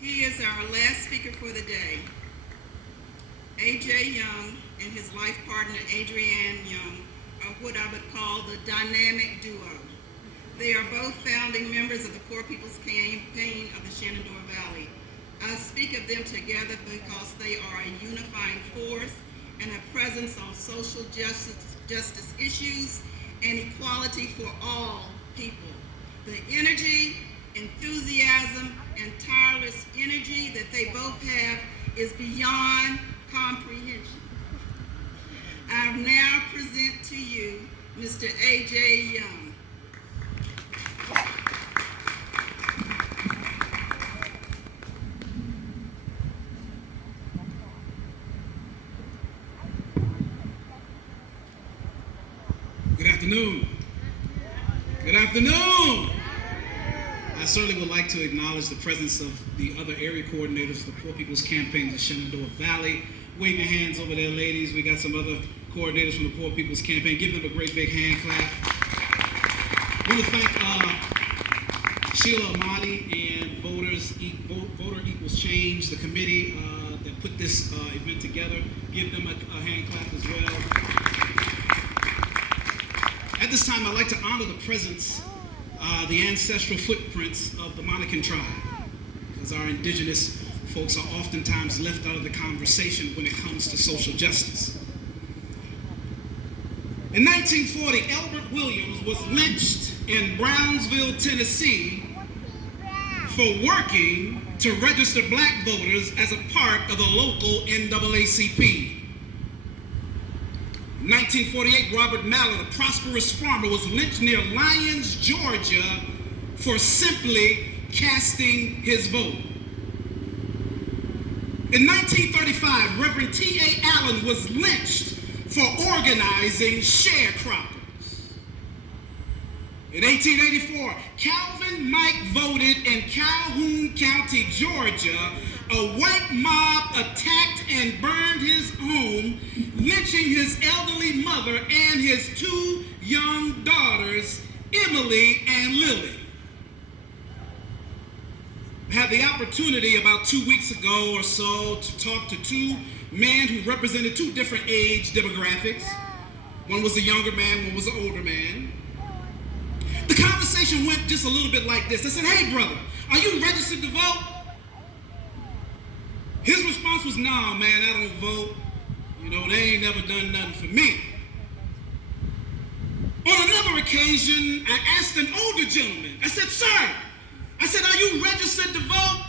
He is our last speaker for the day. A.J. Young and his life partner Adrienne Young are what I would call the dynamic duo. They are both founding members of the Poor People's Campaign of the Shenandoah Valley. I speak of them together because they are a unifying force and a presence on social justice issues and equality for all people. The energy, enthusiasm, and tireless energy that they both have is beyond comprehension. I now present to you Mr. A.J. Young. Good afternoon. Good afternoon. I certainly would like to acknowledge the presence of the other area coordinators of the Poor People's Campaign of the Shenandoah Valley. Wave your hands over there, ladies. We got some other coordinators from the Poor People's Campaign. Give them a great big hand clap. I want to thank Sheila Ahmadi and Voter Equals Change, the committee that put this event together. Give them a hand clap as well. At this time, I'd like to honor the presence, the ancestral footprints of the Monacan tribe, because our indigenous folks are oftentimes left out of the conversation when it comes to social justice. In 1940, Albert Williams was lynched in Brownsville, Tennessee, for working to register black voters as a part of the local NAACP. In 1948, Robert Mallett, a prosperous farmer, was lynched near Lyons, Georgia, for simply casting his vote. In 1935, Reverend T.A. Allen was lynched for organizing sharecroppers. In 1884, Calvin Mike voted in Calhoun County, Georgia. A white mob attacked and burned his home, lynching his elderly mother and his two young daughters, Emily and Lily. I had the opportunity about 2 weeks ago or so to talk to two men who represented two different age demographics. One was a younger man, one was an older man. The conversation went just a little bit like this. I said, "Hey brother, are you registered to vote?" His response was, "Nah, man, I don't vote. You know, they ain't never done nothing for me." On another occasion, I asked an older gentleman, I said, "Sir," I said, "are you registered to vote?"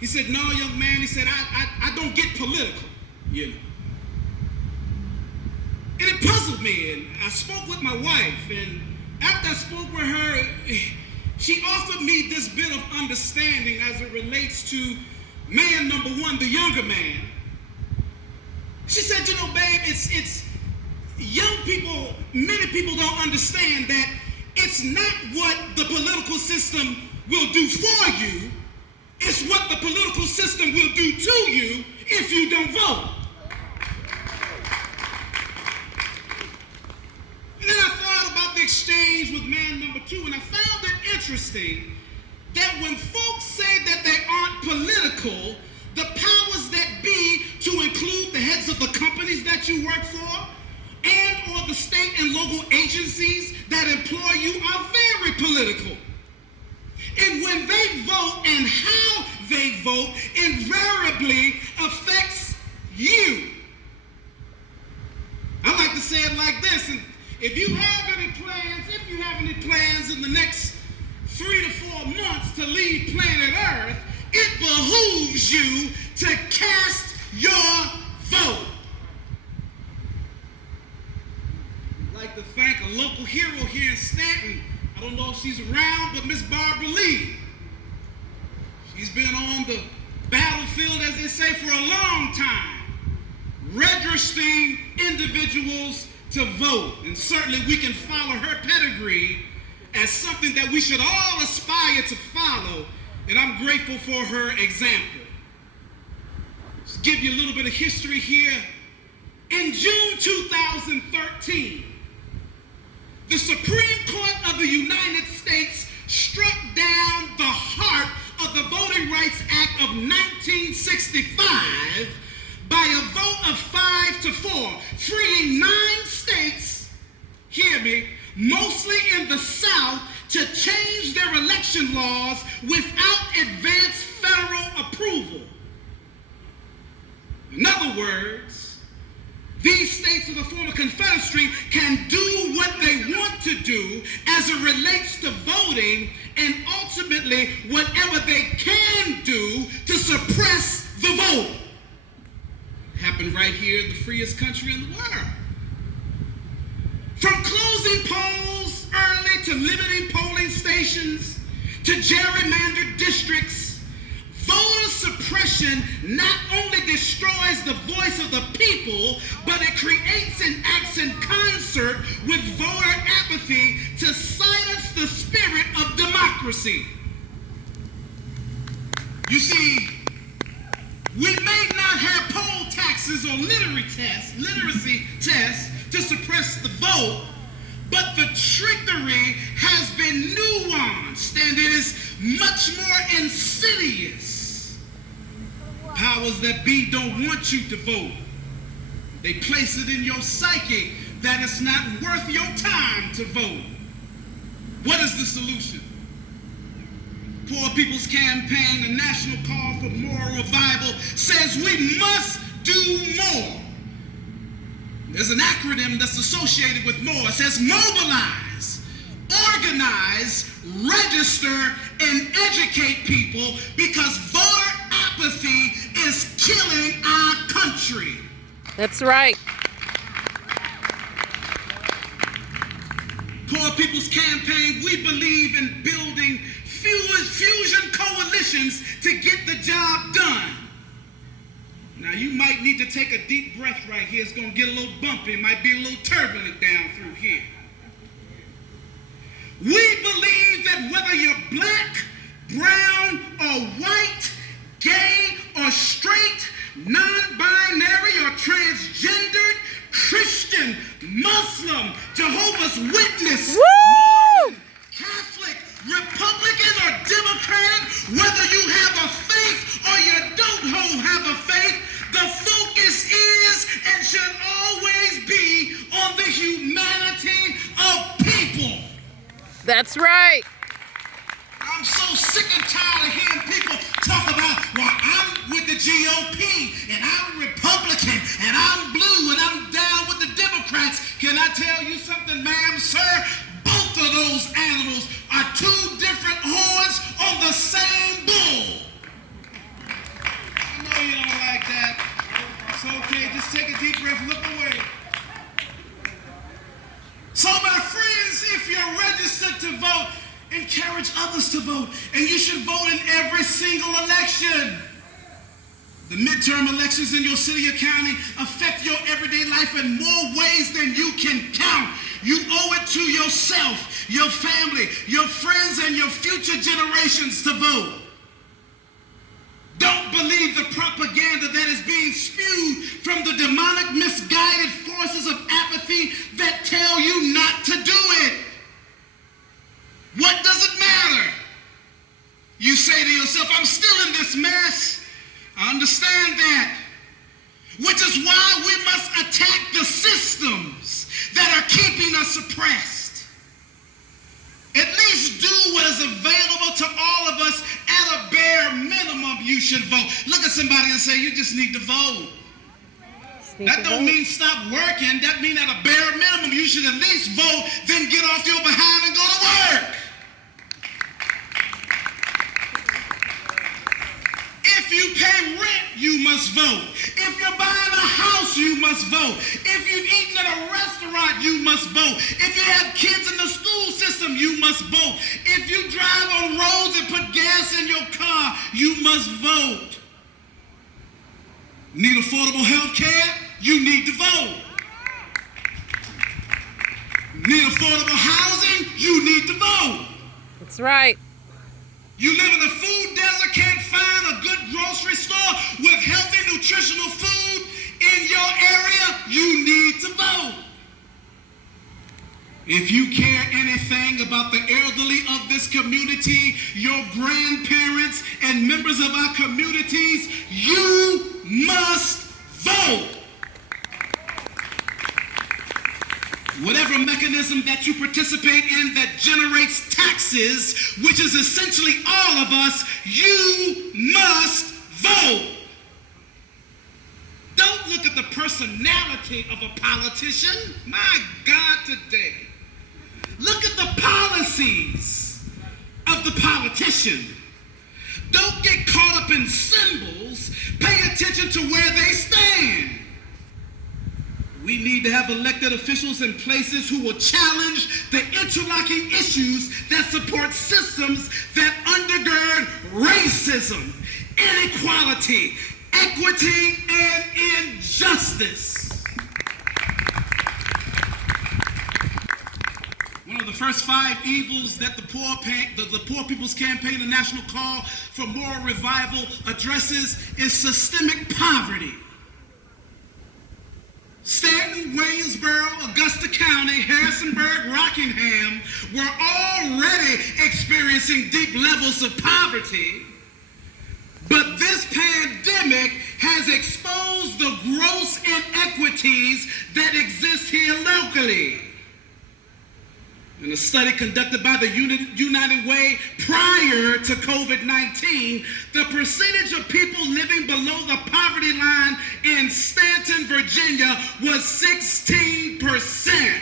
He said, "No, young man," he said, I don't get political, you know. And it puzzled me, and I spoke with my wife, and after I spoke with her, she offered me this bit of understanding as it relates to man number one, the younger man. She said, "You know, babe, it's young people, many people don't understand that it's not what the political system will do for you, it's what the political system will do to you if you don't vote." And then I thought about the exchange with man number two, and I found it interesting that when folks say that they aren't political, the powers that be, to include the heads of the companies that you work for and or the state and local agencies that employ you, are very political. And when they vote and how they vote invariably affects you. I like to say it like this, and if you have any plans in the next 3 to 4 months to leave planet Earth, it behooves you to cast your vote. I'd like to thank a local hero here in Stanton. I don't know if she's around, but Miss Barbara Lee. She's been on the battlefield, as they say, for a long time, registering individuals to vote. And certainly we can follow her pedigree as something that we should all aspire to follow, and I'm grateful for her example. Just give you a little bit of history here. In June 2013, the Supreme Court of the United States struck down the heart of the Voter election laws without advance federal approval. In other words, these states of the former Confederacy can do what they want to do as it relates to voting and ultimately whatever they can do to suppress the vote. Happened right here in the freest country in the world. From closing polls early to limiting polling stations to gerrymandered districts, voter suppression not only destroys the voice of the people, but it creates and acts in concert with voter apathy to silence the spirit of democracy. You see, we may not have poll taxes or literacy tests to suppress the vote, but the trickery has been nuanced and it is much more insidious. Powers that be don't want you to vote. They place it in your psyche that it's not worth your time to vote. What is the solution? Poor People's Campaign, a national call for moral revival, says we must do more. There's an acronym that's associated with more. It says mobilize, organize, register, and educate people because voter apathy is killing our country. That's right. Poor People's Campaign, we believe in building fusion coalitions to get the job done. Now, you might need to take a deep breath right here. It's going to get a little bumpy. It might be a little turbulent down through here. We believe that whether you're black, brown, or white, gay or straight, non-binary or transgendered, Christian, Muslim, Jehovah's Witness, Mormon, Catholic, Republican or Democratic, whether you have a faith or you don't have a faith, the focus is and should always be on the humanity of people. That's right. I'm so sick and tired of hearing people talk about, well, I'm with the GOP, and I'm Republican, and I'm blue, and I'm down with the Democrats. Can I tell you something, ma'am, sir? Both of those animals are two different horns on the same bull. I know you don't like that. It's okay, just take a deep breath, look away. So my friends, if you're registered to vote, encourage others to vote, and you should vote in every single election. The midterm elections in your city or county affect your everyday life in more ways than you can count. You owe it to yourself, your family, your friends, and your future generations to vote. Don't believe the propaganda that is being spewed from the demonic, misguided forces of apathy that tell you not to do it. What does it matter? You say to yourself, I'm still in this mess. I understand that. Which is why we must attack the systems that are keeping us suppressed. At least do what is available to all of us at a bare minimum. You should vote. Look at somebody and say, you just need to vote. That don't mean stop working. That means at a bare minimum, you should at least vote, then get off your behind and go to work. If you pay rent, you must vote. If you're buying a house, you must vote. If you've eaten at a restaurant, you must vote. If you have kids in the school system, you must vote. If you drive on roads and put gas in your car, you must vote. Need affordable health care? You need to vote. Need affordable housing? You need to vote. That's right. You live in a food desert, can't find a good grocery store with healthy, nutritional food in your area? You need to vote. If you care anything about the elderly of this community, your grandparents, and members of our communities, you must vote. Whatever mechanism that you participate in that generates taxes, which is essentially all of us, you must vote. Don't look at the personality of a politician. My God, today. Look at the policies of the politician. Don't get caught up in symbols. Pay attention to where they stand. We need to have elected officials in places who will challenge the interlocking issues that support systems that undergird racism, inequality, equity, and injustice. One of the first 5 evils that the Poor People's Campaign, the National Call for Moral Revival, addresses is systemic poverty. Stanton, Waynesboro, Augusta County, Harrisonburg, Rockingham were already experiencing deep levels of poverty, but this pandemic has exposed the gross inequities that exist here locally. In a study conducted by the United Way prior to COVID-19, the percentage of people living below the poverty line in Stanton, Virginia was 16%.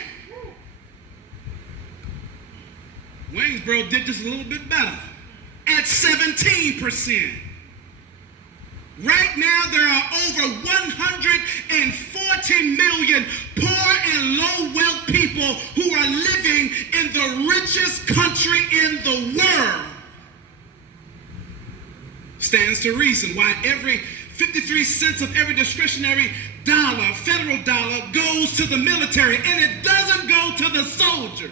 Waynesboro did just a little bit better at 17%. Right now, there are over 140 million poor and low-wealth people who are living in the richest country in the world. Stands to reason why every 53 cents of every discretionary dollar, federal dollar, goes to the military, and it doesn't go to the soldiers.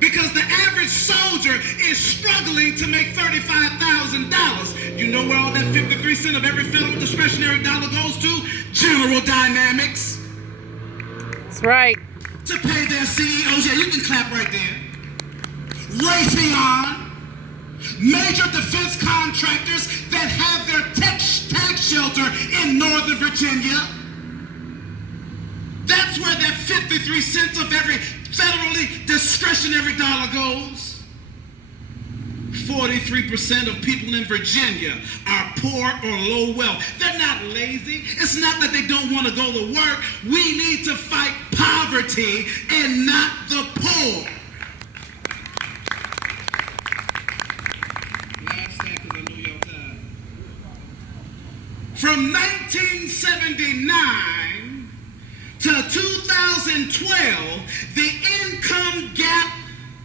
Because the average soldier is struggling to make $35,000. You know where all that 53 cents of every federal discretionary dollar goes to? General Dynamics. That's right. To pay their CEOs. Yeah, you can clap right there. Raytheon. Major defense contractors that have their tax shelter in Northern Virginia. That's where that 53 cents of every federally discretionary dollar goes. 43% of people in Virginia are poor or low wealth. They're not lazy. It's not that they don't want to go to work. We need to fight poverty and not the poor. Last thing, because I know y'all tired. From 1979 to 2012, the income gap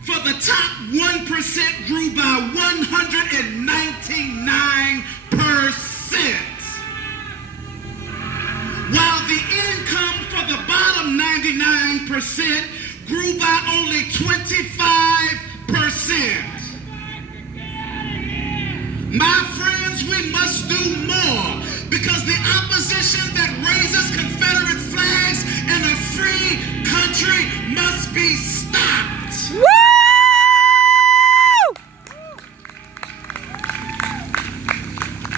for the top 1% grew by 199%. While the income for the bottom 99% grew by only 25%. My friends, we must do more, because the opposition that raises Confederate flags in a free country must be stopped. Woo!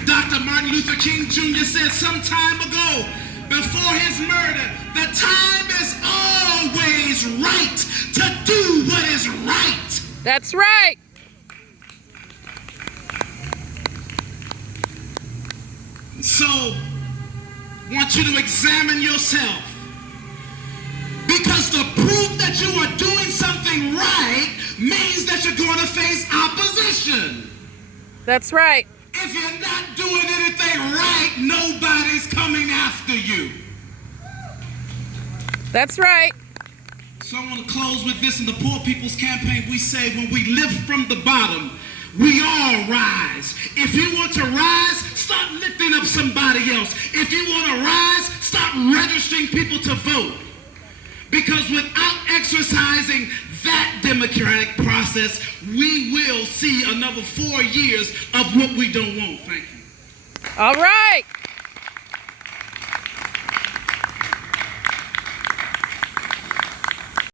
Dr. Martin Luther King Jr. said some time ago, before his murder, the time is always right to do what is right. That's right. So, I want you to examine yourself, because the proof that you are doing something right means that you're going to face opposition. That's right. If you're not doing anything right, nobody's coming after you. That's right. So I want to close with this. In the Poor People's Campaign, we say, when we lift from the bottom, we all rise. If you want to rise, start lifting up somebody else. If you want to rise, start registering people to vote. Because without exercising that democratic process, we will see another 4 years of what we don't want. Thank you. All right.